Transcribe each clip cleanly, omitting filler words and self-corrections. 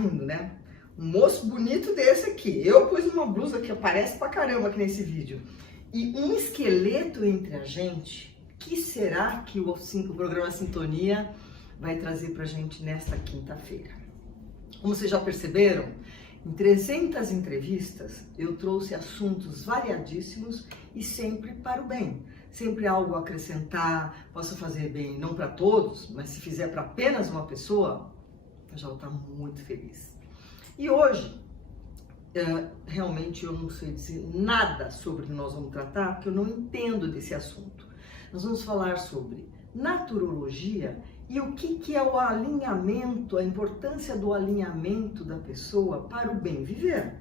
rindo, né? Um moço bonito desse aqui. Eu pus uma blusa que aparece pra caramba aqui nesse vídeo. E um esqueleto entre a gente. O que será que o programa Sintonia vai trazer pra gente nesta quinta-feira? Como vocês já perceberam, em 300 entrevistas eu trouxe assuntos variadíssimos e sempre para o bem. Sempre algo a acrescentar, posso fazer bem não para todos, mas se fizer para apenas uma pessoa, eu já vou estar muito feliz. E hoje, realmente eu não sei dizer nada sobre o que nós vamos tratar, porque eu não entendo desse assunto. Nós vamos falar sobre naturologia e o que é o alinhamento, a importância do alinhamento da pessoa para o bem viver.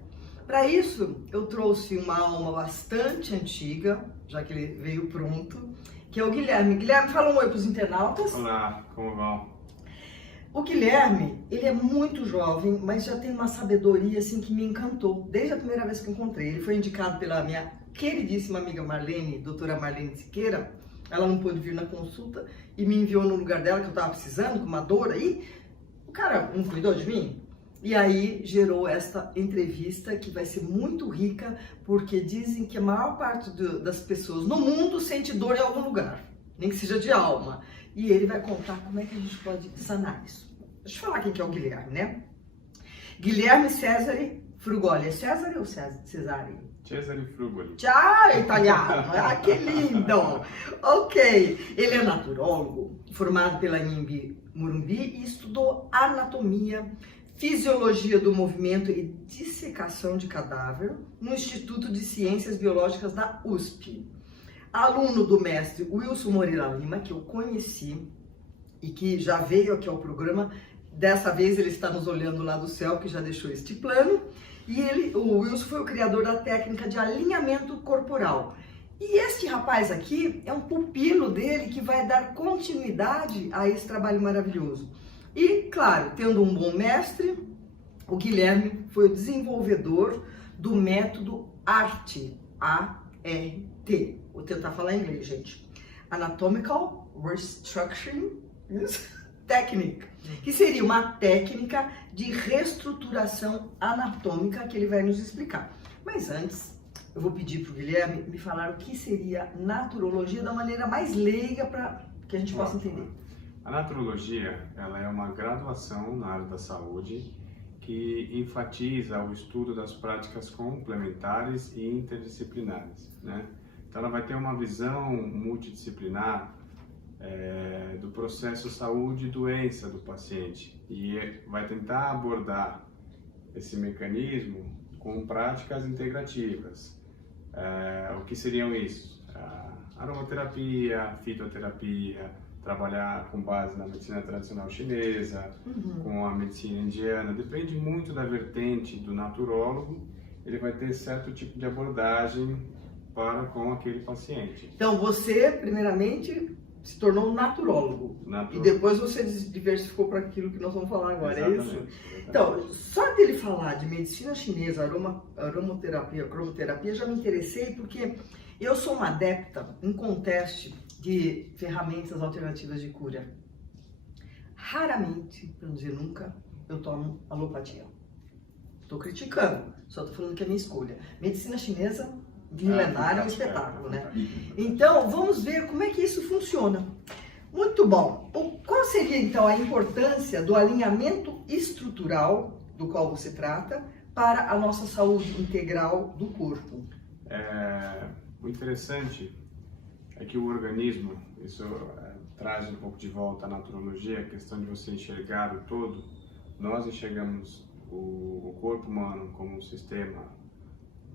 Para isso, eu trouxe uma alma bastante antiga, já que ele veio pronto, que é o Guilherme. Guilherme, fala um oi para os internautas. Olá, como vão? O Guilherme, ele é muito jovem, mas já tem uma sabedoria assim que me encantou, desde a primeira vez que eu encontrei. Ele foi indicado pela minha queridíssima amiga Marlene, doutora Marlene Siqueira. Ela não pôde vir na consulta e me enviou no lugar dela, que eu estava precisando, com uma dor aí. O cara não cuidou de mim? E aí gerou esta entrevista que vai ser muito rica, porque dizem que a maior parte das pessoas no mundo sente dor em algum lugar, nem que seja de alma. E ele vai contar como é que a gente pode sanar isso. Deixa eu falar quem que é o Guilherme, né? Guilherme Cesare Frugoli. É Cesare ou Cesare? Cesare Frugoli. Tchau, italiano! Ah, que lindo! Ok, ele é naturólogo, formado pela INB Morumbi e estudou anatomia, fisiologia do movimento e dissecação de cadáver no Instituto de Ciências Biológicas da USP. Aluno do mestre Wilson Moreira Lima, que eu conheci e que já veio aqui ao programa. Dessa vez ele está nos olhando lá do céu, que já deixou este plano. E o Wilson foi o criador da técnica de alinhamento corporal. E este rapaz aqui é um pupilo dele que vai dar continuidade a esse trabalho maravilhoso. E, claro, tendo um bom mestre, o Guilherme foi o desenvolvedor do método ART, A-R-T. Vou tentar falar em inglês, gente. Anatomical Restructuring Technique, que seria uma técnica de reestruturação anatômica que ele vai nos explicar. Mas antes, eu vou pedir para o Guilherme me falar o que seria naturologia da maneira mais leiga para que a gente possa entender. A naturologia, ela é uma graduação na área da saúde que enfatiza o estudo das práticas complementares e interdisciplinares, né? Então ela vai ter uma visão multidisciplinar do processo saúde e doença do paciente e vai tentar abordar esse mecanismo com práticas integrativas. O que seriam isso? Aromaterapia, fitoterapia, trabalhar com base na medicina tradicional chinesa, com a medicina indiana, depende muito da vertente do naturólogo, ele vai ter certo tipo de abordagem com aquele paciente. Então você, primeiramente, se tornou um naturólogo. E depois você diversificou para aquilo que nós vamos falar agora, exatamente, é isso? Exatamente. Então, só dele falar de medicina chinesa, aromaterapia, cromoterapia, já me interessei porque eu sou uma adepta, um conteste de ferramentas alternativas de cura. Raramente, para não dizer nunca, eu tomo alopatia. Estou criticando, só estou falando que é minha escolha. Medicina chinesa, milenária, é um espetáculo, né? Então, vamos ver como é que isso funciona. Muito bom. Qual seria, então, a importância do alinhamento estrutural, do qual você trata, para a nossa saúde integral do corpo? O interessante é que o organismo, isso traz um pouco de volta à naturologia, a questão de você enxergar o todo. Nós enxergamos o corpo humano como um sistema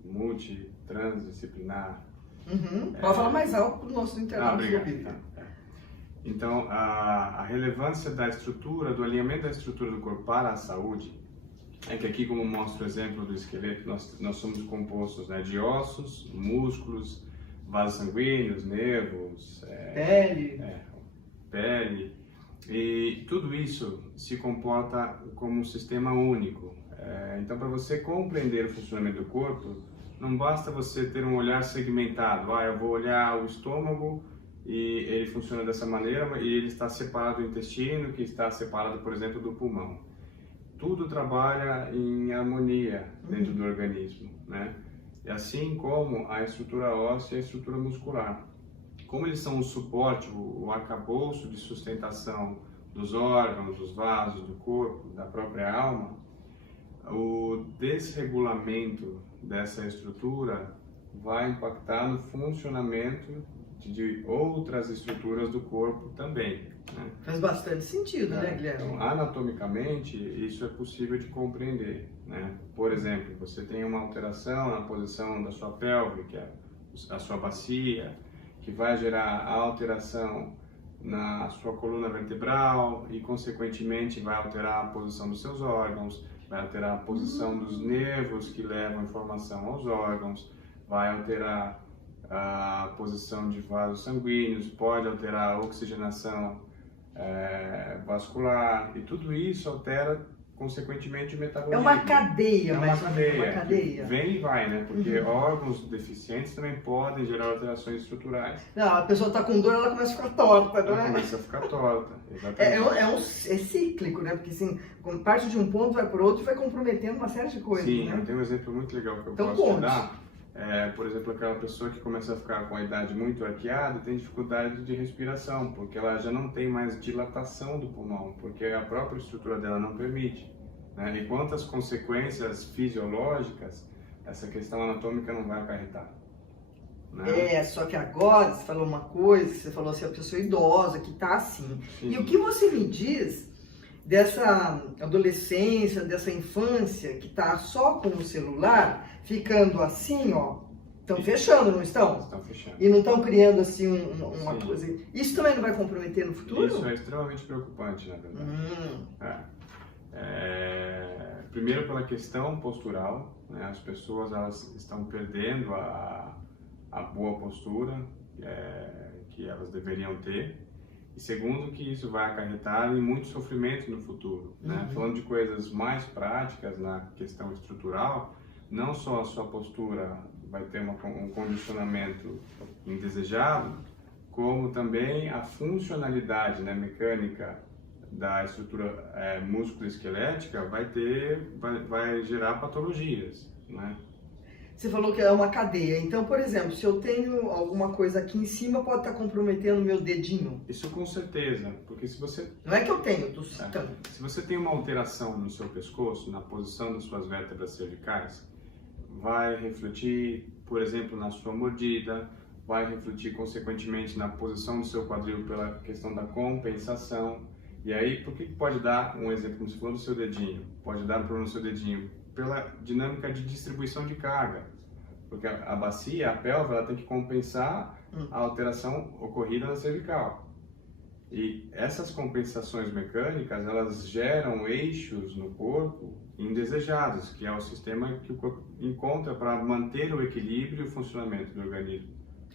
multi-transdisciplinar. Pode falar mais alto para o nosso internauta. Obrigado. Então, a relevância da estrutura, do alinhamento da estrutura do corpo para a saúde, é que aqui, como mostra o exemplo do esqueleto, nós somos compostos, né, de ossos, músculos, vasos sanguíneos, nervos, pele, e tudo isso se comporta como um sistema único. Então, para você compreender o funcionamento do corpo, não basta você ter um olhar segmentado. Eu vou olhar o estômago e ele funciona dessa maneira e ele está separado do intestino, que está separado, por exemplo, do pulmão. tudo trabalha em harmonia dentro do organismo, né? E assim como a estrutura óssea e a estrutura muscular. Como eles são o suporte, o arcabouço de sustentação dos órgãos, dos vasos, do corpo, da própria alma, o desregulamento dessa estrutura vai impactar no funcionamento de outras estruturas do corpo também, né? Faz bastante sentido, né, Guilherme? Então, anatomicamente, isso é possível de compreender, né? Por exemplo, você tem uma alteração na posição da sua pelve, que é a sua bacia, que vai gerar alteração na sua coluna vertebral e, consequentemente, vai alterar a posição dos seus órgãos, vai alterar a posição dos nervos que levam informação aos órgãos, vai alterar a posição de vasos sanguíneos, pode alterar a oxigenação vascular, e tudo isso altera consequentemente o metabolismo. É uma cadeia, é uma cadeia, uma cadeia. Vem e vai, né? Porque órgãos deficientes também podem gerar alterações estruturais. Não, a pessoa está com dor, ela começa a ficar torta, não Ela é? começa a ficar torta, exatamente. É cíclico, né? Porque assim, parte de um ponto vai para o outro e vai comprometendo uma série de coisas, Sim, né? tem um exemplo muito legal que eu Então, posso te conte. dar. Por exemplo, aquela pessoa que começa a ficar com a idade muito arqueada tem dificuldade de respiração, porque ela já não tem mais dilatação do pulmão, porque a própria estrutura dela não permite, né? E quantas consequências fisiológicas essa questão anatômica não vai acarretar, né? Só que agora você falou uma coisa, você falou assim, a pessoa idosa que está assim. Sim. E o que você me diz dessa adolescência, dessa infância que está só com o celular, ficando assim, ó, estão fechando, não estão? Estão fechando. E não estão criando assim uma Sim. coisa. Isso também não vai comprometer no futuro? Isso é extremamente preocupante, na verdade. Primeiro pela questão postural, né? As pessoas elas estão perdendo a boa postura que elas deveriam ter. E segundo, que isso vai acarretar em muito sofrimento no futuro, né? Falando de coisas mais práticas na questão estrutural, não só a sua postura vai ter um condicionamento indesejado, como também a funcionalidade, né, mecânica da estrutura músculo-esquelética vai gerar patologias, né? Você falou que é uma cadeia. Então, por exemplo, se eu tenho alguma coisa aqui em cima, pode estar comprometendo o meu dedinho. Isso com certeza, porque se você... Não é que eu tenho, eu estou citando. Se você tem uma alteração no seu pescoço, na posição das suas vértebras cervicais, vai refletir, por exemplo, na sua mordida, vai refletir consequentemente na posição do seu quadril pela questão da compensação. E aí, por que pode dar um exemplo, como você falou do seu dedinho? Pode dar um problema no seu dedinho pela dinâmica de distribuição de carga. Porque a bacia, a pelve, ela tem que compensar a alteração ocorrida na cervical. E essas compensações mecânicas, elas geram eixos no corpo indesejados, que é o sistema que o corpo encontra para manter o equilíbrio e o funcionamento do organismo,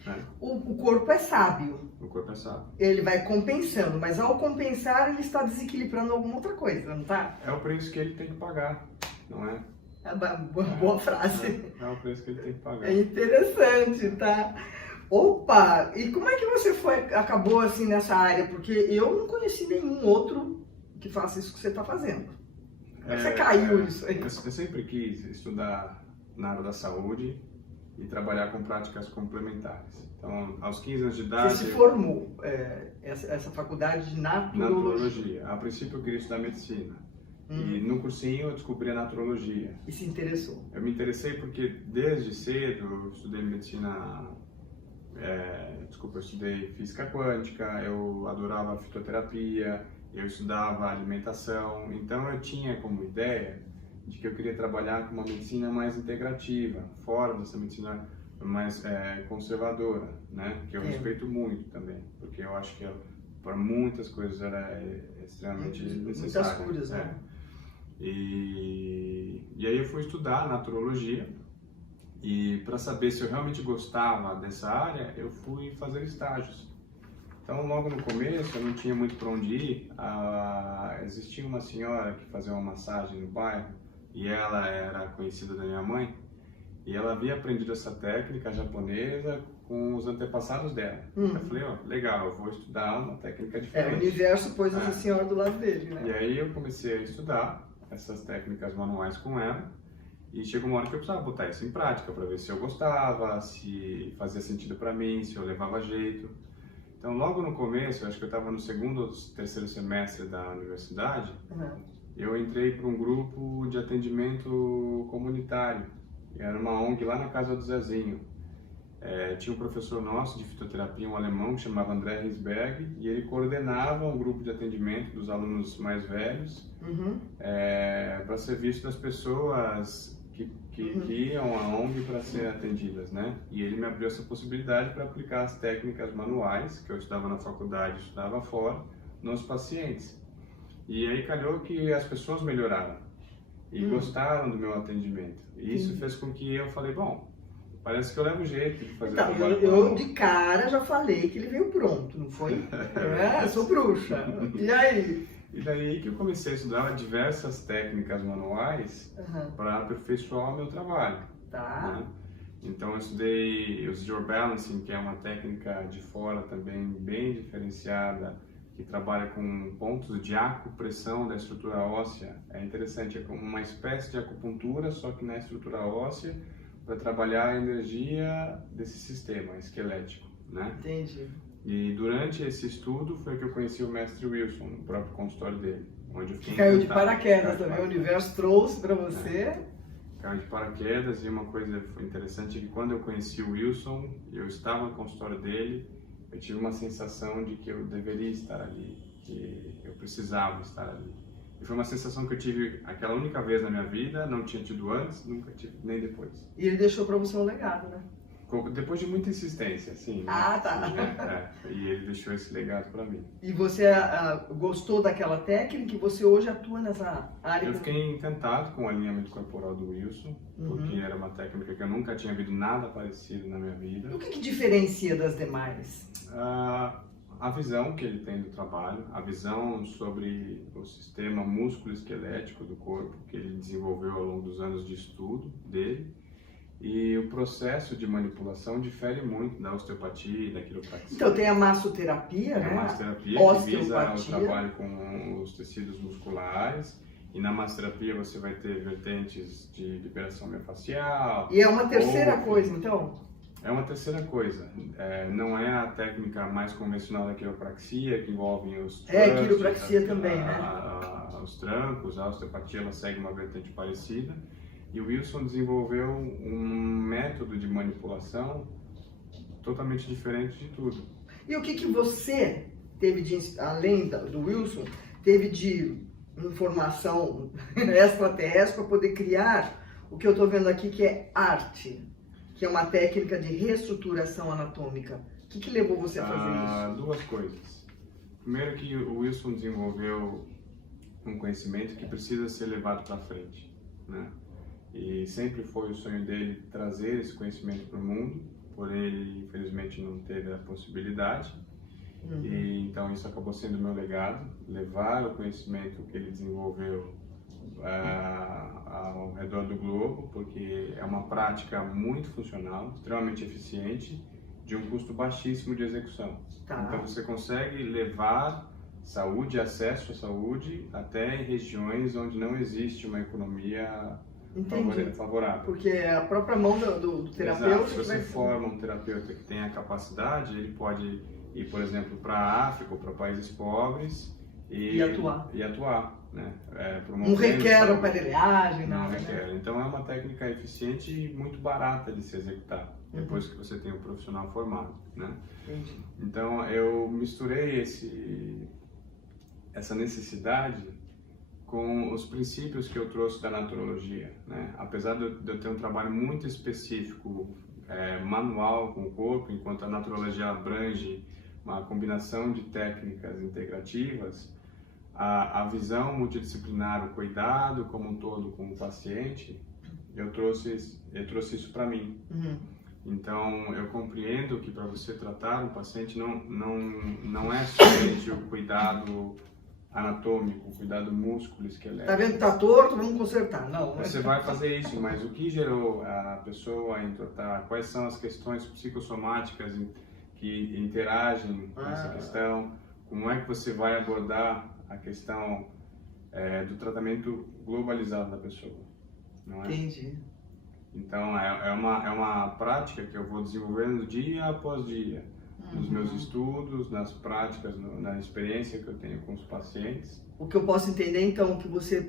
né? O corpo é sábio. O corpo é sábio. Ele vai compensando, mas ao compensar ele está desequilibrando alguma outra coisa, não tá? É o preço que ele tem que pagar, não é? É uma boa frase. É o preço que ele tem que pagar. É interessante, tá? Opa! E como é que você acabou assim nessa área? Porque eu não conheci nenhum outro que faça isso que você está fazendo. Você caiu nisso aí. Eu sempre quis estudar na área da saúde e trabalhar com práticas complementares. Então, aos 15 anos de idade... Você se formou essa faculdade de naturologia. Naturologia. A princípio eu queria estudar medicina. E no cursinho eu descobri a naturologia. E se interessou? Eu me interessei porque desde cedo eu estudei medicina... eu estudei física quântica, eu adorava fitoterapia, eu estudava alimentação. Então eu tinha como ideia de que eu queria trabalhar com uma medicina mais integrativa, fora dessa medicina mais conservadora, né? Que eu respeito muito também, porque eu acho que para muitas coisas era extremamente necessário. Muitas curas, né? E aí eu fui estudar naturologia, e para saber se eu realmente gostava dessa área, eu fui fazer estágios. Então, logo no começo, eu não tinha muito para onde ir. Existia uma senhora que fazia uma massagem no bairro, e ela era conhecida da minha mãe, e ela havia aprendido essa técnica japonesa com os antepassados dela. Eu falei, legal, eu vou estudar uma técnica diferente. O universo pôs essa senhora do lado dele, né? E aí eu comecei a estudar, essas técnicas manuais com ela. E chegou uma hora que eu precisava botar isso em prática para ver se eu gostava, se fazia sentido para mim, se eu levava jeito. Então, logo no começo, eu acho que eu estava no segundo ou terceiro semestre da universidade, eu entrei para um grupo de atendimento comunitário. Era uma ONG lá na casa do Zezinho. Tinha um professor nosso de fitoterapia, um alemão, que chamava André Risberg, e ele coordenava um grupo de atendimento dos alunos mais velhos para serviço das pessoas que iam à ONG para serem atendidas, né? E ele me abriu essa possibilidade para aplicar as técnicas manuais, que eu estudava na faculdade, estudava fora, nos pacientes. E aí calhou que as pessoas melhoraram e gostaram do meu atendimento. E isso fez com que eu falei, bom, parece que eu levo jeito de fazer então, o trabalho. Eu de cara já falei que ele veio pronto, não foi? Sou bruxa. E aí? E daí que eu comecei a estudar diversas técnicas manuais para aperfeiçoar o meu trabalho. Tá. Né? Então eu estudei o Zero Balancing, que é uma técnica de fora também bem diferenciada, que trabalha com pontos de acupressão da estrutura óssea. É interessante, é como uma espécie de acupuntura, só que na estrutura óssea, para trabalhar a energia desse sistema esquelético, né? Entendi. E durante esse estudo foi que eu conheci o mestre Wilson, no próprio consultório dele, onde eu fiquei caiu de encantado. paraquedas também, o universo trouxe para você. Caiu de paraquedas, e uma coisa interessante é que quando eu conheci o Wilson, eu estava no consultório dele, eu tive uma sensação de que eu deveria estar ali, que eu precisava estar ali. E foi uma sensação que eu tive aquela única vez na minha vida, não tinha tido antes, nunca tive nem depois. E ele deixou para você um legado, né? Depois de muita insistência, sim. Ah, tá. E ele deixou esse legado para mim. E você gostou daquela técnica e você hoje atua nessa área? Eu fiquei encantado com o alinhamento corporal do Wilson, porque era uma técnica que eu nunca tinha visto nada parecido na minha vida. O que diferencia das demais? A visão que ele tem do trabalho, a visão sobre o sistema músculo-esquelético do corpo que ele desenvolveu ao longo dos anos de estudo dele. E o processo de manipulação difere muito da osteopatia e da quiropraxia. Então tem a massoterapia, né? A massoterapia que visa o trabalho com os tecidos musculares. E na massoterapia você vai ter vertentes de liberação miofascial. E é uma terceira coisa, então? É uma terceira coisa. Não é a técnica mais convencional da quiropraxia, que envolve os trancos. Quiropraxia também, né? Os trancos, a osteopatia ela segue uma vertente parecida. E o Wilson desenvolveu um método de manipulação totalmente diferente de tudo. E o que você teve além do Wilson, teve de informação extraterrestre para poder criar o que eu estou vendo aqui, que é arte, que é uma técnica de reestruturação anatômica. O que levou você a fazer isso? Duas coisas. Primeiro que o Wilson desenvolveu um conhecimento que precisa ser levado para frente, né? E sempre foi o sonho dele trazer esse conhecimento para o mundo, porém ele infelizmente não teve a possibilidade. E então isso acabou sendo o meu legado, levar o conhecimento que ele desenvolveu ao redor do globo, porque é uma prática muito funcional, extremamente eficiente, de um custo baixíssimo de execução. Tá. Então você consegue levar saúde, acesso à saúde, até em regiões onde não existe uma economia favorável. Porque a própria mão do terapeuta... Exato. Se você forma um terapeuta que tem a capacidade, ele pode ir, por exemplo, para a África ou para países pobres e atuar. Né? Não requer aparelhagem, não nada. requer. Né? Então é uma técnica eficiente e muito barata de se executar, depois que você tem um profissional formado. Né? Entendi. Então eu misturei essa necessidade com os princípios que eu trouxe da naturologia, né? Apesar de eu ter um trabalho muito específico, manual com o corpo, enquanto a naturologia abrange uma combinação de técnicas integrativas, a visão multidisciplinar, o cuidado como um todo com o paciente, eu trouxe isso para mim. Então, eu compreendo que para você tratar um paciente não é somente o cuidado anatômico, o cuidado músculo-esquelético. Tá vendo que tá torto, vamos consertar. Não. Você vai fazer isso, mas o que gerou a pessoa em tratar? Quais são as questões psicossomáticas que interagem com essa questão? Como é que você vai abordar a questão do tratamento globalizado da pessoa, não é? Entendi. Então, é uma prática que eu vou desenvolvendo dia após dia, nos meus estudos, nas práticas, na experiência que eu tenho com os pacientes. O que eu posso entender, então, que você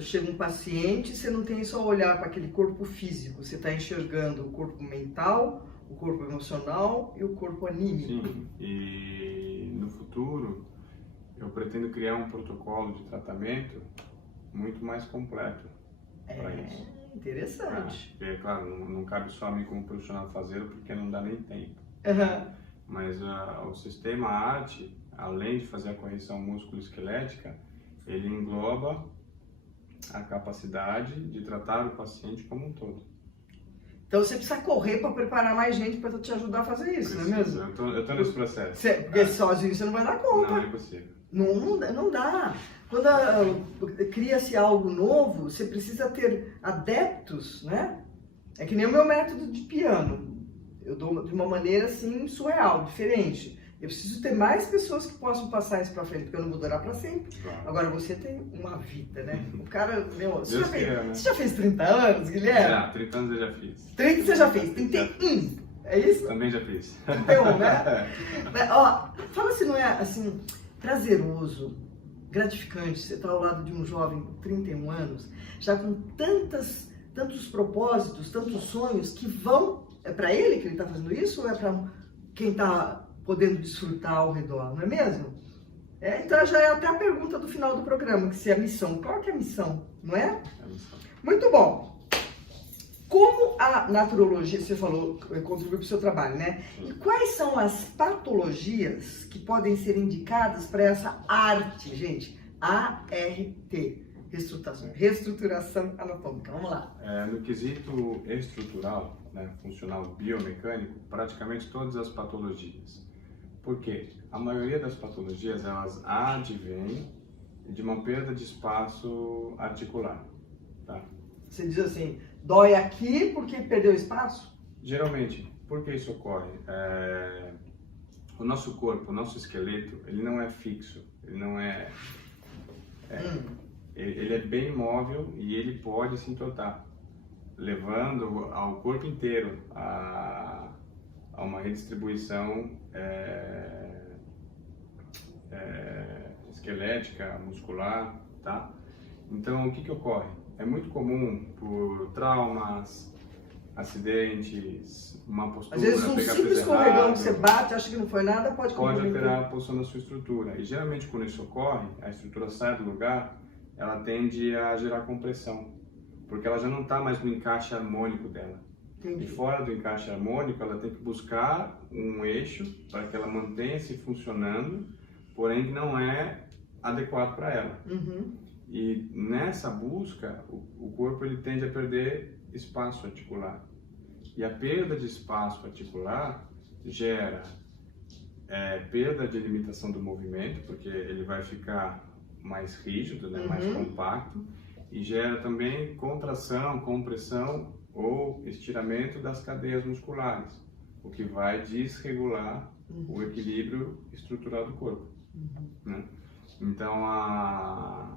chega um paciente, você não tem só olhar para aquele corpo físico, você está enxergando o corpo mental, o corpo emocional e o corpo anímico. Sim, e no futuro eu pretendo criar um protocolo de tratamento muito mais completo para isso. Interessante. É claro, não cabe só a mim como profissional fazê-lo, porque não dá nem tempo. Mas o sistema ART, além de fazer a correção músculo-esquelética, ele engloba a capacidade de tratar o paciente como um todo. Então você precisa correr para preparar mais gente para te ajudar a fazer isso, não é mesmo? Eu tô nesse processo. Porque sozinho você não vai dar conta. Não é possível. Não dá. Quando cria-se algo novo, você precisa ter adeptos, né? É que nem o meu método de piano. Eu dou de uma maneira assim surreal, diferente. Eu preciso ter mais pessoas que possam passar isso para frente, porque eu não vou durar para sempre. Claro. Agora você tem uma vida, né? O cara, meu, Você já fez 30 anos, Guilherme? Já, 30 anos eu já fiz. 30 você já fez, 31, é isso? Também já fiz. 31, né? Mas, ó, fala se não é assim, prazeroso, gratificante, você está ao lado de um jovem com 31 anos, já com tantos propósitos, tantos sonhos que vão... É para ele que ele está fazendo isso ou é para quem está podendo desfrutar ao redor, não é mesmo? Então já é até a pergunta do final do programa, que se é a missão. Qual que é a missão, não é? É a missão. Muito bom. Como a naturologia, você falou, contribui para o seu trabalho, né? E quais são as patologias que podem ser indicadas para essa arte, gente? ART, reestruturação anatômica. Vamos lá. No quesito estrutural, né, funcional biomecânico, praticamente todas as patologias. Por quê? A maioria das patologias, elas advêm de uma perda de espaço articular, tá? Você diz assim, dói aqui porque perdeu espaço? Geralmente, por que isso ocorre? O nosso corpo, o nosso esqueleto, ele não é fixo, ele não é... Ele é bem móvel e ele pode se entortar, levando ao corpo inteiro a uma redistribuição esquelética, muscular, tá? Então, o que ocorre? É muito comum por traumas, acidentes, uma postura, às vezes um simples escorregão que você bate, acha que não foi nada, pode alterar a posição da sua estrutura. E geralmente quando isso ocorre, a estrutura sai do lugar, ela tende a gerar compressão, porque ela já não está mais no encaixe harmônico dela. Entendi. E fora do encaixe harmônico, ela tem que buscar um eixo para que ela mantenha-se funcionando, porém que não é adequado para ela. E nessa busca, o corpo ele tende a perder espaço articular. E a perda de espaço articular gera perda de limitação do movimento, porque ele vai ficar mais rígido, né, mais compacto, e gera também contração, compressão ou estiramento das cadeias musculares, o que vai desregular o equilíbrio estrutural do corpo. Né? Então, a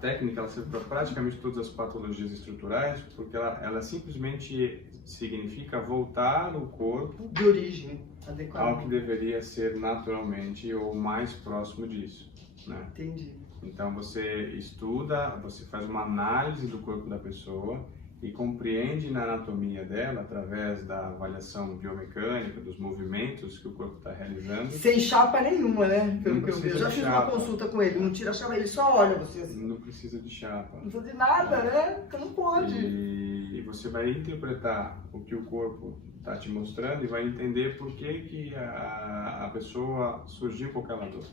técnica ela serve para praticamente todas as patologias estruturais, porque ela simplesmente significa voltar o corpo de origem adequada ao que deveria ser naturalmente ou mais próximo disso. Né? Entendi. Então você estuda, você faz uma análise do corpo da pessoa e compreende na anatomia dela, através da avaliação biomecânica, dos movimentos que o corpo está realizando. Sem chapa nenhuma, né? Pelo que eu vi. Eu já fiz chapa. uma consulta com ele, não tira a chapa, ele só olha você assim. Não precisa de chapa. Não precisa de nada, né? Porque não pode. E você vai interpretar o que o corpo está te mostrando e vai entender por que a pessoa surgiu com aquela dor.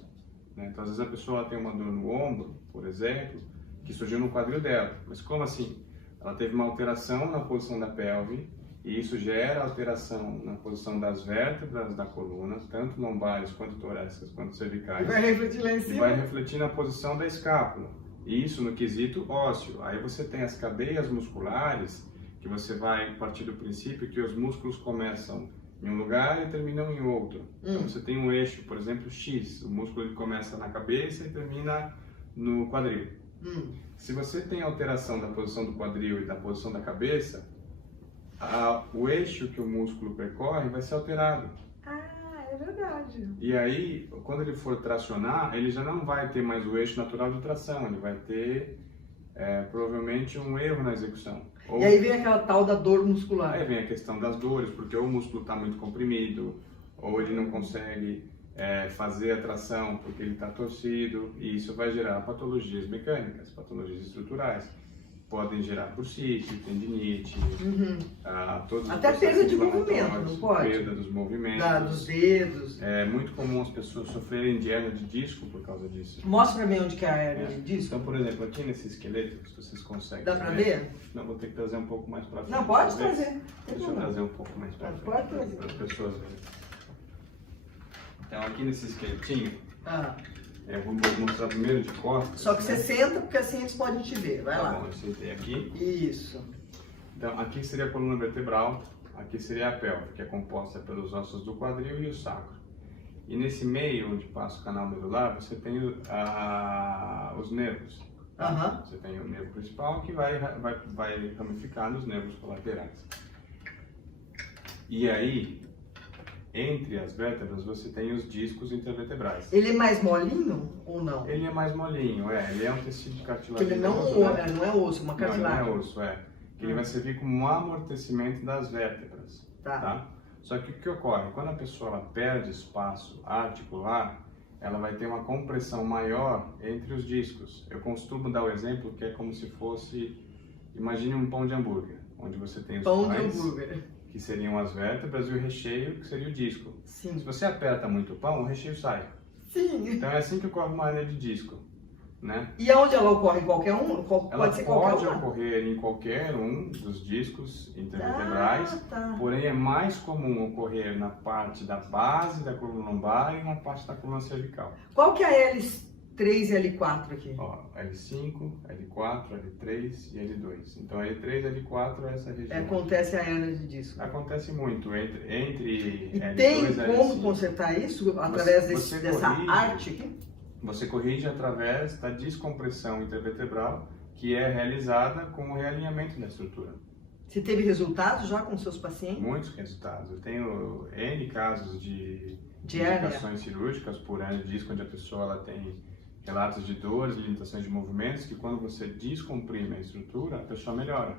Né? Então, às vezes a pessoa tem uma dor no ombro, por exemplo, que surgiu no quadril dela. Mas como assim? Ela teve uma alteração na posição da pelve e isso gera alteração na posição das vértebras da coluna, tanto lombares, quanto torácicas, quanto cervicais. E vai refletir lá em cima. E vai refletir na posição da escápula. Isso no quesito ósseo. Aí você tem as cadeias musculares, que você vai partir do princípio que os músculos começam em um lugar e terminam em outro. Então você tem um eixo, por exemplo, X. O músculo ele começa na cabeça e termina no quadril. Hum. Se você tem alteração da posição do quadril e da posição da cabeça, o eixo que o músculo percorre vai ser alterado. Ah, é verdade. E aí, quando ele for tracionar, ele já não vai ter mais o eixo natural de tração, ele vai ter provavelmente um erro na execução. Ou, E aí vem aquela tal da dor muscular. aí vem a questão das dores, porque ou o músculo está muito comprimido, ou ele não consegue fazer a tração porque ele está torcido, e isso vai gerar patologias mecânicas, patologias estruturais. Podem gerar bursite, tendinite, todos os Até perda de movimento, não inflamatórios, pode? perda dos movimentos. Dos dedos. É muito comum as pessoas sofrerem de hérnia de disco por causa disso. Mostra pra mim onde que é a hérnia de disco. Então, por exemplo, aqui nesse esqueleto, se vocês conseguem Dá pra ver? Não, vou ter que trazer um pouco mais pra frente. Não, pode talvez. trazer. Deixa eu trazer um pouco mais pra frente. Pode trazer. Para as pessoas verem. Então, aqui nesse esqueletinho, eu vou mostrar primeiro de costas. Só que você senta, porque assim eles podem te ver. Vai Tá lá. bom, eu sentei aqui. Isso. Então, aqui seria a coluna vertebral, aqui seria a pelve, que é composta pelos ossos do quadril e o sacro. E nesse meio, onde passa o canal medular, você tem os nervos. Você tem o nervo principal que vai ramificar nos nervos colaterais. E aí, entre as vértebras, você tem os discos intervertebrais. Ele é mais molinho ou não? Ele é mais molinho, ele é um tecido Porque ele cartilaginoso. não é osso, é uma cartilagem. Não é osso, Ele vai servir como um amortecimento das vértebras. Tá? Só que o que ocorre? Quando a pessoa ela perde espaço articular, ela vai ter uma compressão maior entre os discos. Eu costumo dar o exemplo que é como se fosse, imagine um pão de hambúrguer, onde você tem os pães, que seriam as vértebras, e o recheio, que seria o disco. Sim. Se você aperta muito o pão, o recheio sai. Sim. Então é assim que ocorre uma hernia de disco, né? E aonde ela ocorre? Em qualquer um? Ela Pode ser qualquer pode uma? ocorrer em qualquer um dos discos intervertebrais, tá. porém é mais comum ocorrer na parte da base da coluna lombar e na parte da coluna cervical. Qual que é a L3 e L4 aqui? Ó, L5, L4, L3 e L2. Então L3 e L4 é essa região. Acontece a hernia de disco. Acontece muito entre E L2 tem e como L5. consertar isso através Você dessa corrige. arte aqui? Você corrige através da descompressão intervertebral, que é realizada com o realinhamento da estrutura. Você teve resultados já com seus pacientes? Muitos resultados. Eu tenho N casos de hérnia? indicações cirúrgicas por hernia de disco, onde a pessoa ela tem relatos de dores, limitações de movimentos, que quando você descomprime a estrutura, a pessoa melhora.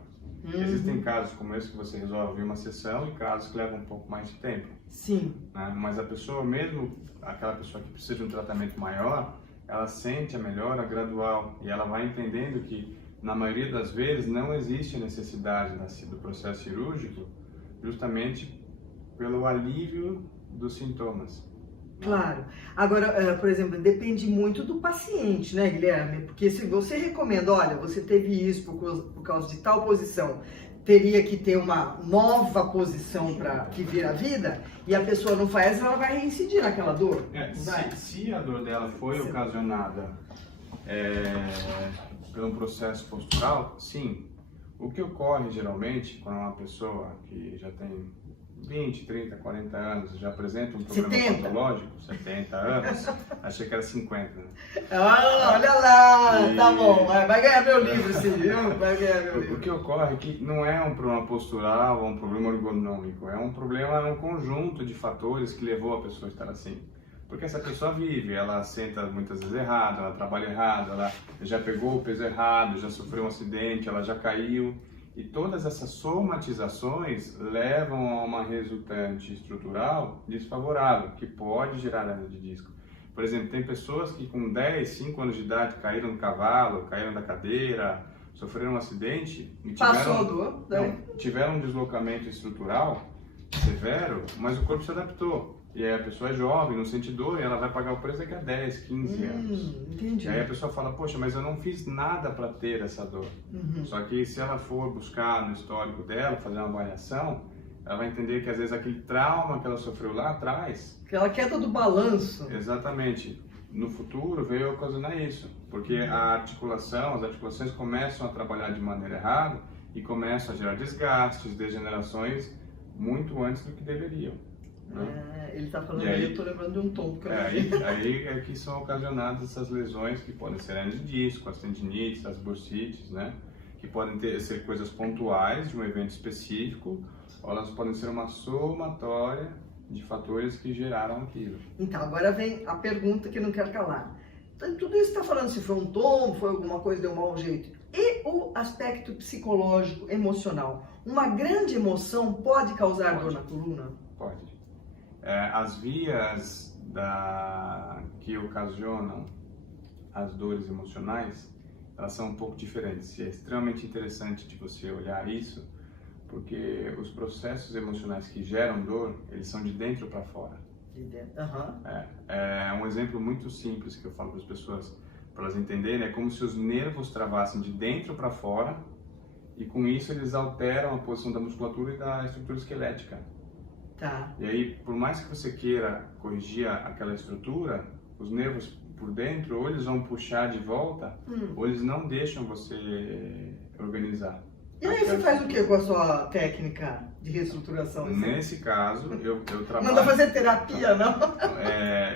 Existem casos como esse que você resolve em uma sessão e casos que levam um pouco mais de tempo. Sim. Né? Mas a pessoa, mesmo aquela pessoa que precisa de um tratamento maior, ela sente a melhora gradual e ela vai entendendo que, na maioria das vezes, não existe necessidade do processo cirúrgico justamente pelo alívio dos sintomas. Claro. Agora, por exemplo, depende muito do paciente, né, Guilherme? Porque se você recomenda, olha, você teve isso por causa de tal posição, teria que ter uma nova posição para que vira a vida, e a pessoa não faz, ela vai reincidir naquela dor. Se a dor dela foi ocasionada pelo processo postural, sim. O que ocorre geralmente quando uma pessoa que já tem 20, 30, 40 anos, já apresenta um problema 70. patológico, 70 anos, achei que era 50, né? Olha lá, tá bom, vai ganhar meu livro sim, viu? Vai ganhar meu livro. O que ocorre é que não é um problema postural ou um problema ergonômico, é um problema num conjunto de fatores que levou a pessoa a estar assim. Porque essa pessoa vive, ela senta muitas vezes errado, ela trabalha errado, ela já pegou o peso errado, já sofreu um acidente, ela já caiu. E todas essas somatizações levam a uma resultante estrutural desfavorável, que pode gerar hernia de disco. Por exemplo, tem pessoas que com 10, 5 anos de idade caíram do cavalo, caíram da cadeira, sofreram um acidente e tiveram um deslocamento estrutural severo, mas o corpo se adaptou. E aí a pessoa é jovem, não sente dor, e ela vai pagar o preço daqui a 10, 15 anos. Entendi. E aí a pessoa fala, poxa, mas eu não fiz nada para ter essa dor. Só que se ela for buscar no histórico dela, fazer uma avaliação, ela vai entender que às vezes aquele trauma que ela sofreu lá atrás... Aquela queda do balanço. Exatamente. No futuro veio ocasionar isso. Porque a articulação, as articulações começam a trabalhar de maneira errada e começam a gerar desgastes, degenerações muito antes do que deveriam. né? Ele está falando E aí- eu estou lembrando de um tombo que eu Aí é que são ocasionadas essas lesões que podem ser hernias de disco, as tendinites, as bursites, né? Que podem ser coisas pontuais de um evento específico, ou elas podem ser uma somatória de fatores que geraram aquilo. Então, agora vem a pergunta que não quero calar. Então, tudo isso está falando se foi um tombo, foi alguma coisa, deu um mau jeito. E o aspecto psicológico, emocional? Uma grande emoção pode causar dor na coluna? Pode. As vias que ocasionam as dores emocionais, elas são um pouco diferentes. E é extremamente interessante de você olhar isso, porque os processos emocionais que geram dor, eles são de dentro para fora. De dentro. Aham. Um exemplo muito simples que eu falo para as pessoas, para elas entenderem, é como se os nervos travassem de dentro para fora, e com isso eles alteram a posição da musculatura e da estrutura esquelética. Tá. E aí, por mais que você queira corrigir aquela estrutura, os nervos por dentro, ou eles vão puxar de volta, ou eles não deixam você organizar. E aí você faz o que com a sua técnica de reestruturação? Nesse caso, eu trabalho... Manda fazer terapia, não?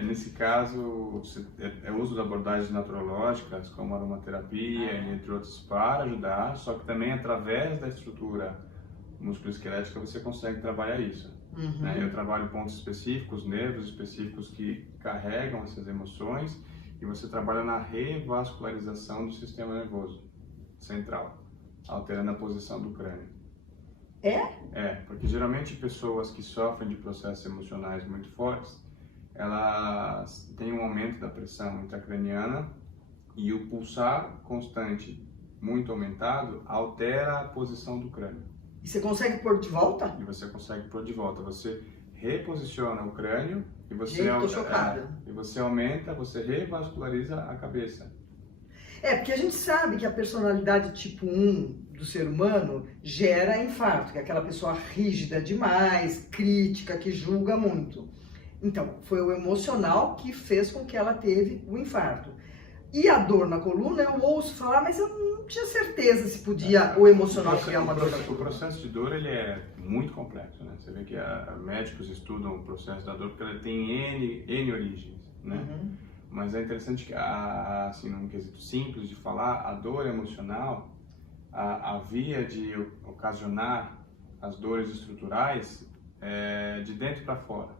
Nesse caso, é uso de abordagens naturológicas, como aromaterapia, entre outros, para ajudar, só que também através da estrutura musculoesquelética você consegue trabalhar isso. Eu trabalho pontos específicos, nervos específicos que carregam essas emoções, e você trabalha na revascularização do sistema nervoso central, alterando a posição do crânio. Porque geralmente pessoas que sofrem de processos emocionais muito fortes, elas têm um aumento da pressão intracraniana, e o pulsar constante muito aumentado altera a posição do crânio. E você consegue pôr de volta? E você consegue pôr de volta. Você reposiciona o crânio e você, Gente, tô chocada. Você aumenta, você revasculariza a cabeça. Porque a gente sabe que a personalidade tipo 1 do ser humano gera infarto, que é aquela pessoa rígida demais, crítica, que julga muito. Então, foi o emocional que fez com que ela teve o infarto. E a dor na coluna, eu ouço falar, mas eu não tinha certeza se podia o emocional criar uma dor na coluna. O processo de dor, ele é muito complexo, né? Você vê que médicos estudam o processo da dor porque ele tem N origens, né? Mas é interessante que, assim, num quesito simples de falar, a dor emocional, a via de ocasionar as dores estruturais é de dentro para fora.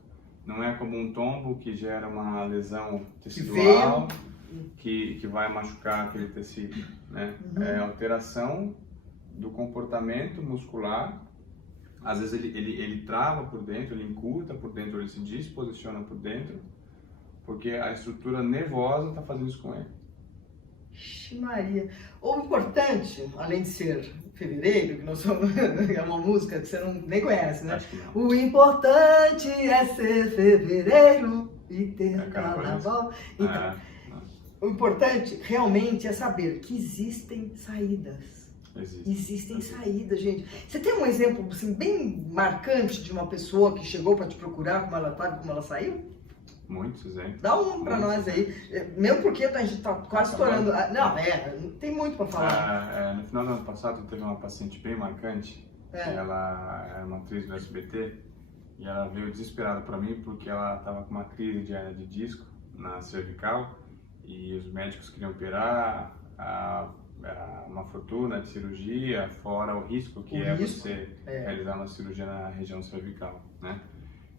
Não é como um tombo que gera uma lesão tecidual que vai machucar aquele tecido, né? É alteração do comportamento muscular. Às vezes ele trava por dentro, ele encurta por dentro, ele se disposiciona por dentro, porque a estrutura nervosa está fazendo isso com ele. Ixi, Maria. O importante, além de ser fevereiro, que nós somos, é uma música que você nem conhece, né? Acho que não. O importante é ser fevereiro e ter carnaval. Então, o importante realmente é saber que existem saídas. Existem saídas, gente. Você tem um exemplo assim, bem marcante de uma pessoa que chegou para te procurar, como ela estava, como ela saiu? Muitos exemplos. Dá um para nós aí. Mesmo porque a gente está quase estourando. Não, tem muito para falar. No final do ano passado teve uma paciente bem marcante. Ela era uma atriz do SBT e ela veio desesperada para mim porque ela estava com uma crise de hernia de disco na cervical e os médicos queriam operar, uma fortuna de cirurgia, fora o risco que você realizar uma cirurgia na região cervical, né?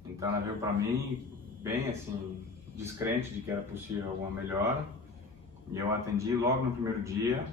Então ela veio para mim bem assim, descrente de que era possível alguma melhora, e eu atendi logo no primeiro dia.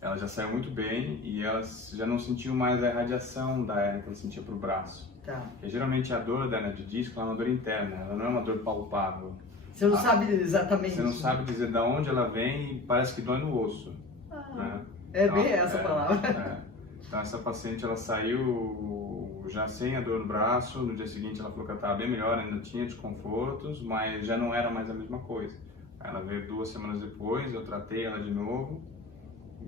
Ela já saiu muito bem e ela já não sentiu mais a irradiação da hernia que ela sentia pro braço. Porque geralmente a dor da hernia de disco é uma dor interna, ela não é uma dor palpável. Você não sabe exatamente. Você não sabe dizer de onde ela vem e parece que dói no osso. Né? É bem essa palavra. Então essa paciente, ela saiu já sem a dor no braço. No dia seguinte ela falou que ela estava bem melhor, ainda tinha desconfortos, mas já não era mais a mesma coisa. Ela veio 2 semanas depois, eu tratei ela de novo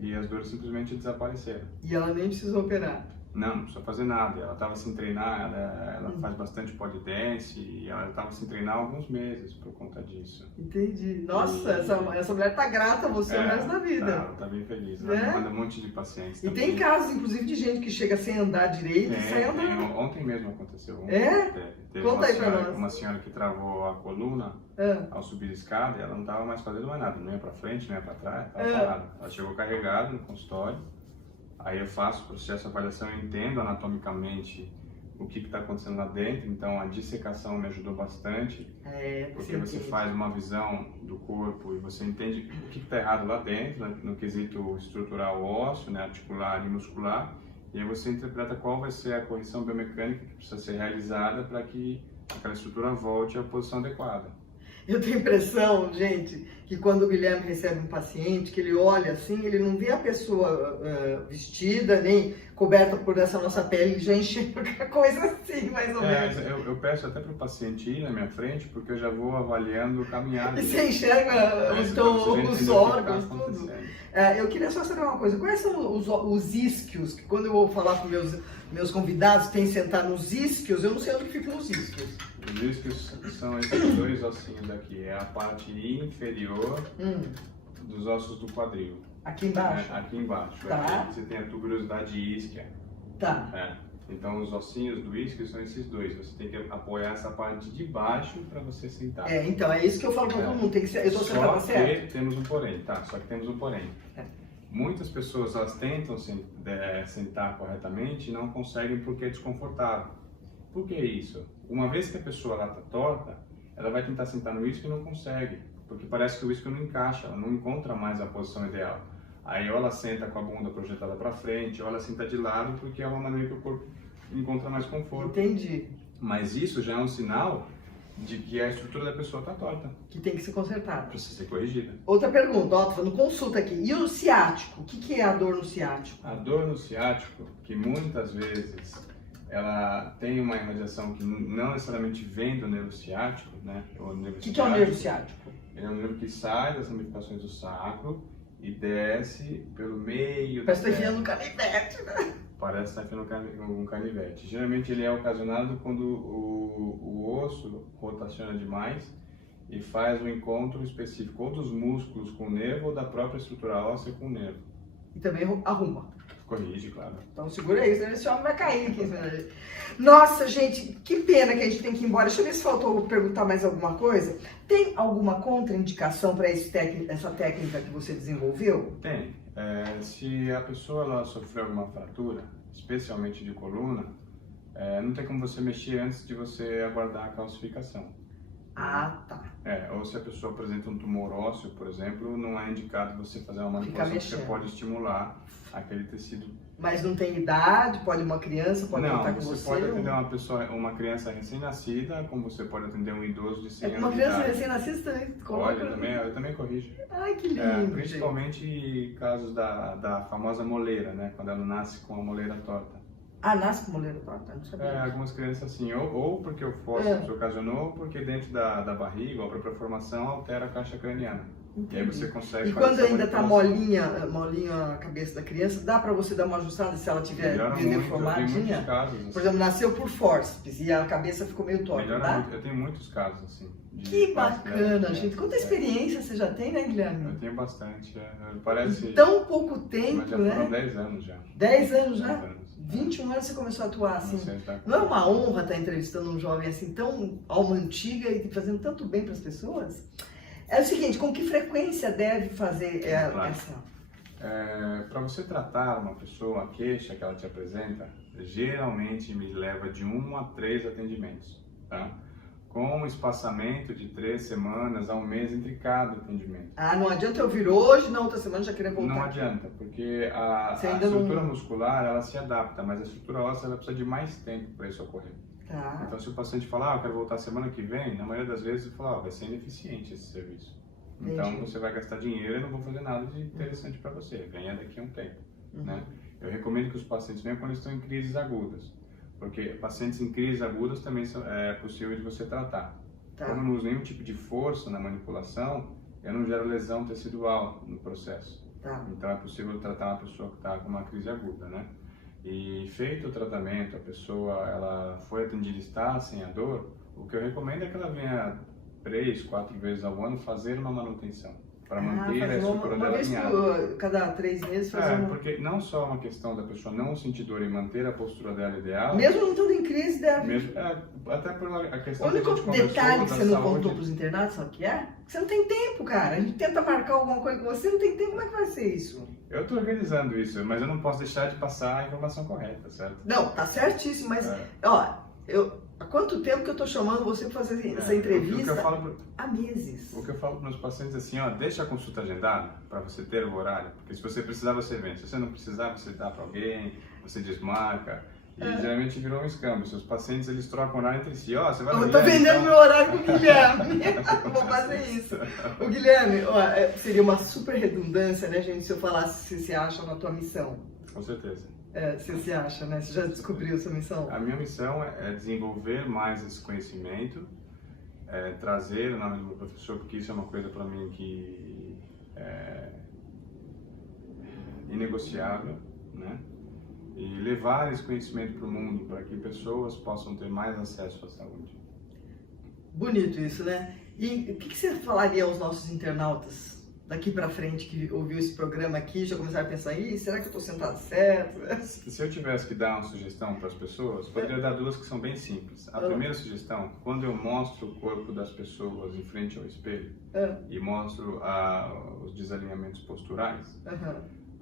e as dores simplesmente desapareceram. E ela nem precisou operar. Não precisa fazer nada. Ela estava sem treinar, ela faz bastante pole dance e ela estava sem treinar há alguns meses por conta disso. Entendi. Nossa, essa mulher tá grata a você o resto da vida. Ela tá bem feliz. Ela manda um monte de pacientes. E tem casos, inclusive, de gente que chega sem andar direito e sai andando. Ontem mesmo aconteceu. Teve Conta aí pra nós. Uma senhora que travou a coluna ao subir a escada e ela não estava mais fazendo mais nada. Não ia pra frente, não ia pra trás, estava parada. Ela chegou carregada no consultório. Aí eu faço o processo de avaliação, eu entendo anatomicamente o que está acontecendo lá dentro, então a dissecação me ajudou bastante, porque você faz uma visão do corpo e você entende o que está errado lá dentro, no quesito estrutural ósseo, né, articular e muscular, e aí você interpreta qual vai ser a correção biomecânica que precisa ser realizada para que aquela estrutura volte à posição adequada. Eu tenho a impressão, gente, que quando o Guilherme recebe um paciente, que ele olha assim, ele não vê a pessoa vestida, nem coberta por essa nossa pele, ele já enxerga coisa assim, mais ou menos. Eu peço até para o paciente ir na minha frente, porque eu já vou avaliando o caminhar. E você enxerga os órgãos, tudo. Eu queria só saber uma coisa, quais são os isquios, que quando eu vou falar com meus convidados, tem que sentar nos isquios, eu não sei onde ficam os isquios. Os isquios são esses dois ossinhos aqui, é a parte inferior dos ossos do quadril. Aqui embaixo? Aqui embaixo. Tá. Aqui você tem a tuberosidade isquia. Tá. Então os ossinhos do isquio são esses dois. Você tem que apoiar essa parte de baixo para você sentar. Então é isso que eu falo para todo mundo. Tem que ser, eu estou sentado certo. Só que temos um porém, tá? Só que temos um porém. Muitas pessoas elas tentam sentar corretamente e não conseguem porque é desconfortável. Por que isso? Uma vez que a pessoa está torta, ela vai tentar sentar no isquio e não consegue, porque parece que o isquio não encaixa, ela não encontra mais a posição ideal. Aí ou ela senta com a bunda projetada para frente, ou ela senta de lado, porque é uma maneira que o corpo encontra mais conforto. Entendi. Mas isso já é um sinal de que a estrutura da pessoa está torta. Que tem que ser consertada. Precisa ser corrigida. Outra pergunta, tô fazendo consulta aqui. E o ciático? O que é a dor no ciático? A dor no ciático, que muitas vezes ela tem uma irradiação que não necessariamente vem do nervo ciático, né? O que é o nervo ciático? Ele é um nervo que sai das ramificações do sacro e desce pelo meio. Parece que está enfiando um canivete, né? Parece estar enfiando um canivete. Geralmente ele é ocasionado quando o osso rotaciona demais e faz um encontro específico ou dos músculos com o nervo ou da própria estrutura óssea com o nervo. E também arruma. Corrige, claro. Então segura aí, senão esse homem vai cair aqui. Nossa, gente, que pena que a gente tem que ir embora. Deixa eu ver se faltou perguntar mais alguma coisa. Tem alguma contraindicação para essa técnica que você desenvolveu? Tem. Se a pessoa ela sofreu alguma fratura, especialmente de coluna, não tem como você mexer antes de você aguardar a calcificação. Ah, tá. Ou se a pessoa apresenta um tumor ósseo, por exemplo, não é indicado você fazer uma manipulação que você pode estimular aquele tecido. Mas não tem idade? Pode uma criança, pode tratar com você? Não, você pode atender uma criança recém-nascida, como você pode atender um idoso de 100 anos uma criança recém-nascida também coloca? Olha, eu também corrijo. Ai, que lindo, principalmente casos da famosa moleira, né? Quando ela nasce com a moleira torta. Ah, nasce com moleira torta? Não sabia. Algumas crianças assim, ou porque o fósforo ocasionou, ou porque dentro da barriga, ou a própria formação, altera a caixa craniana. Entendi. E aí você consegue. E quando ainda está molinha a cabeça da criança, dá para você dar uma ajustada se ela tiver deformadinha? Casos, assim. Por exemplo, nasceu por fórceps e a cabeça ficou meio torta, tá? Eu tenho muitos casos assim. Que bacana, gente. Quanta experiência você já tem, né, Guilherme? Eu tenho bastante. Parece. Em tão pouco tempo, mas já né? Foram 10 anos já. 10 anos já? 21 anos você começou a atuar assim. Não é uma honra estar entrevistando um jovem assim, tão alma antiga e fazendo tanto bem para as pessoas? É o seguinte, com que frequência deve fazer essa? Para você tratar uma pessoa, a queixa que ela te apresenta, geralmente me leva de 1 a 3 atendimentos, tá? Com um espaçamento de 3 semanas a um mês entre cada atendimento. Ah, não adianta eu vir hoje, na outra semana já querer voltar? Não adianta, porque a estrutura muscular, ela se adapta, mas a estrutura óssea, ela precisa de mais tempo para isso ocorrer. Tá. Então, se o paciente falar, eu quero voltar semana que vem, na maioria das vezes, ele fala, vai ser ineficiente esse serviço. Então, você vai gastar dinheiro e não vou fazer nada de interessante para você. Venha daqui a um tempo, né? Eu recomendo que os pacientes venham quando estão em crises agudas. Porque pacientes em crises agudas também é possível de você tratar. Tá. Como eu não uso nenhum tipo de força na manipulação, eu não gero lesão tecidual no processo. Tá. Então é possível tratar uma pessoa que está com uma crise aguda, né? E feito o tratamento, a pessoa ela foi atendida e está sem a dor, o que eu recomendo é que ela venha 3, 4 vezes ao ano fazer uma manutenção, para manter a estrutura dela alinhada. Uma vez cada 3 meses fazer uma... Porque não só uma questão da pessoa não sentir dor e manter a postura dela ideal... Mesmo não estando em crise, deve... Mesmo, até por a questão O único que a gente conversou detalhe que você não saúde... contou para os internados, sabe o que é? Que você não tem tempo, cara. A gente tenta marcar alguma coisa com você, não tem tempo, como é que vai ser isso? Eu estou organizando isso, mas eu não posso deixar de passar a informação correta, certo? Não, tá certíssimo, mas, ó, há quanto tempo que eu tô chamando você para fazer essa entrevista? Há meses. O que eu falo para os meus pacientes é assim, ó, deixa a consulta agendada para você ter o horário, porque se você precisar, você vem. Se você não precisar, você dá para alguém, você desmarca. E geralmente virou um escambo. Seus pacientes, eles trocam horário entre si. Ó, você vai... Eu tô vendendo meu horário com o Guilherme. Vou fazer isso. O Guilherme, ó, seria uma super redundância, né, gente, se eu falasse se você acha na tua missão. Com certeza. Se você acha, né? Você já descobriu essa missão? A minha missão é desenvolver mais esse conhecimento, trazer o nome do meu professor, porque isso é uma coisa para mim que é inegociável, né? E levar esse conhecimento para o mundo, para que pessoas possam ter mais acesso à saúde. Bonito isso, né? E o que você falaria aos nossos internautas daqui para frente que ouviu esse programa aqui, já começaram a pensar, será que eu estou sentado certo? Se eu tivesse que dar uma sugestão para as pessoas, poderia dar 2 que são bem simples. A primeira sugestão, quando eu mostro o corpo das pessoas em frente ao espelho e mostro os desalinhamentos posturais,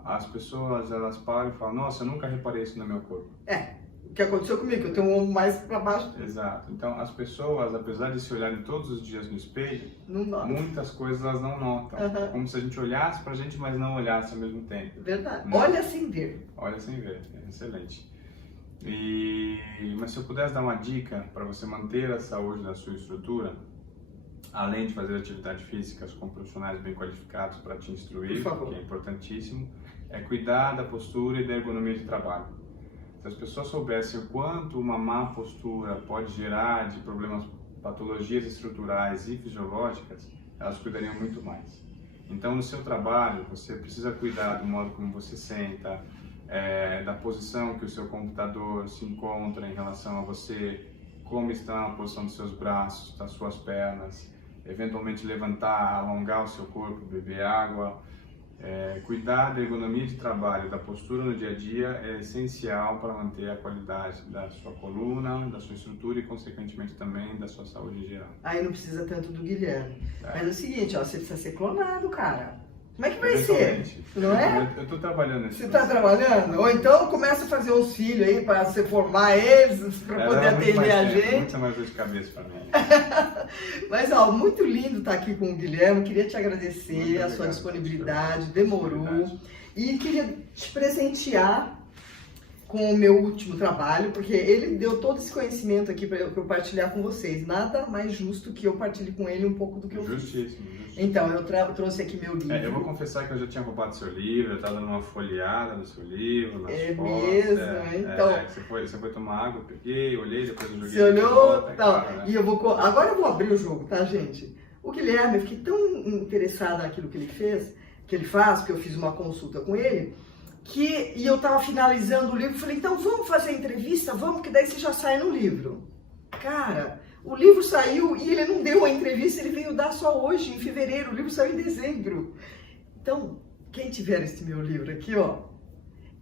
as pessoas elas param e falam, nossa, eu nunca reparei isso no meu corpo. O que aconteceu comigo, eu tenho um ombro mais para baixo. Exato. Então, as pessoas, apesar de se olharem todos os dias no espelho, muitas coisas elas não notam. Como se a gente olhasse pra gente, mas não olhasse ao mesmo tempo. Verdade. Né? Olha sem ver. Olha sem ver. Excelente. Mas se eu pudesse dar uma dica para você manter a saúde da sua estrutura, além de fazer atividade física com profissionais bem qualificados para te instruir, que é importantíssimo, é cuidar da postura e da ergonomia de trabalho. Se as pessoas soubessem o quanto uma má postura pode gerar de problemas, patologias estruturais e fisiológicas, elas cuidariam muito mais. Então, no seu trabalho, você precisa cuidar do modo como você senta, da posição que o seu computador se encontra em relação a você, como está a posição dos seus braços, das suas pernas, eventualmente levantar, alongar o seu corpo, beber água. Cuidar da ergonomia de trabalho, da postura no dia a dia é essencial para manter a qualidade da sua coluna, da sua estrutura e, consequentemente, também da sua saúde em geral. Aí não precisa tanto do Guilherme. Mas é o seguinte, ó, você precisa ser clonado, cara. Como é que vai ser? Não é? Eu estou trabalhando nesse Você está trabalhando? Ou então começa a fazer uns filhos aí para você formar eles, para poder atender a gente. Muita mais dor de cabeça para mim. Mas, ó, muito lindo estar aqui com o Guilherme. Queria te agradecer a sua disponibilidade, demorou. E queria te presentear com o meu último trabalho, porque ele deu todo esse conhecimento aqui para eu partilhar com vocês. Nada mais justo que eu partilhe com ele um pouco do que eu fiz. Justíssimo. Então, eu trouxe aqui meu livro. Eu vou confessar que eu já tinha roubado seu livro, eu estava dando uma folheada no seu livro, nas fotos. Mesmo? Então... Você foi tomar água, eu peguei, olhei, depois eu joguei. Você olhou? Claro, né? E agora eu vou abrir o jogo, tá, gente? O Guilherme, eu fiquei tão interessada naquilo que ele faz, porque eu fiz uma consulta com ele, e eu estava finalizando o livro, falei, então vamos fazer a entrevista? Vamos, que daí você já sai no livro. Cara... O livro saiu e ele não deu a entrevista, ele veio dar só hoje, em fevereiro. O livro saiu em dezembro. Então, quem tiver esse meu livro aqui, ó,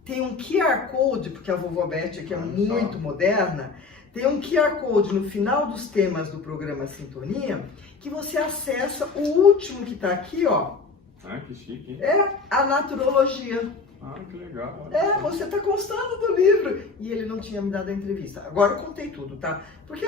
tem um QR Code, porque a Vovó Beth aqui é muito moderna, tem um QR Code no final dos temas do programa Sintonia, que você acessa o último que está aqui, ó. Ah, que chique, hein? É a naturologia. Ah, que legal. Você está constando do livro. E ele não tinha me dado a entrevista. Agora eu contei tudo, tá? Porque...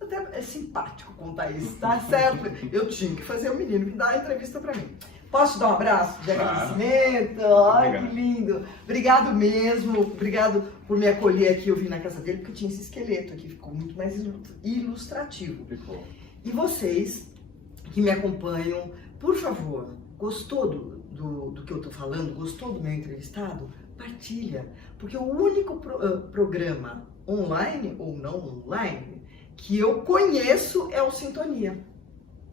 até é simpático contar isso, tá certo? Eu tinha que fazer o menino que dá a entrevista pra mim. Posso te dar um abraço de agradecimento? Ai, que lindo! Obrigado mesmo, obrigado por me acolher aqui. Eu vim na casa dele porque tinha esse esqueleto aqui, ficou muito mais ilustrativo. Ficou. E vocês que me acompanham, por favor, gostou do que eu tô falando? Gostou do meu entrevistado? Partilha, porque o único programa online ou não online que eu conheço é o Sintonia.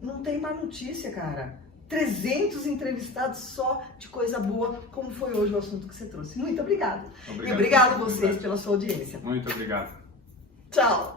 Não tem má notícia, cara. 300 entrevistados só de coisa boa, como foi hoje o assunto que você trouxe. Muito obrigada. Obrigado. E obrigado a vocês pela sua audiência. Muito obrigado. Tchau.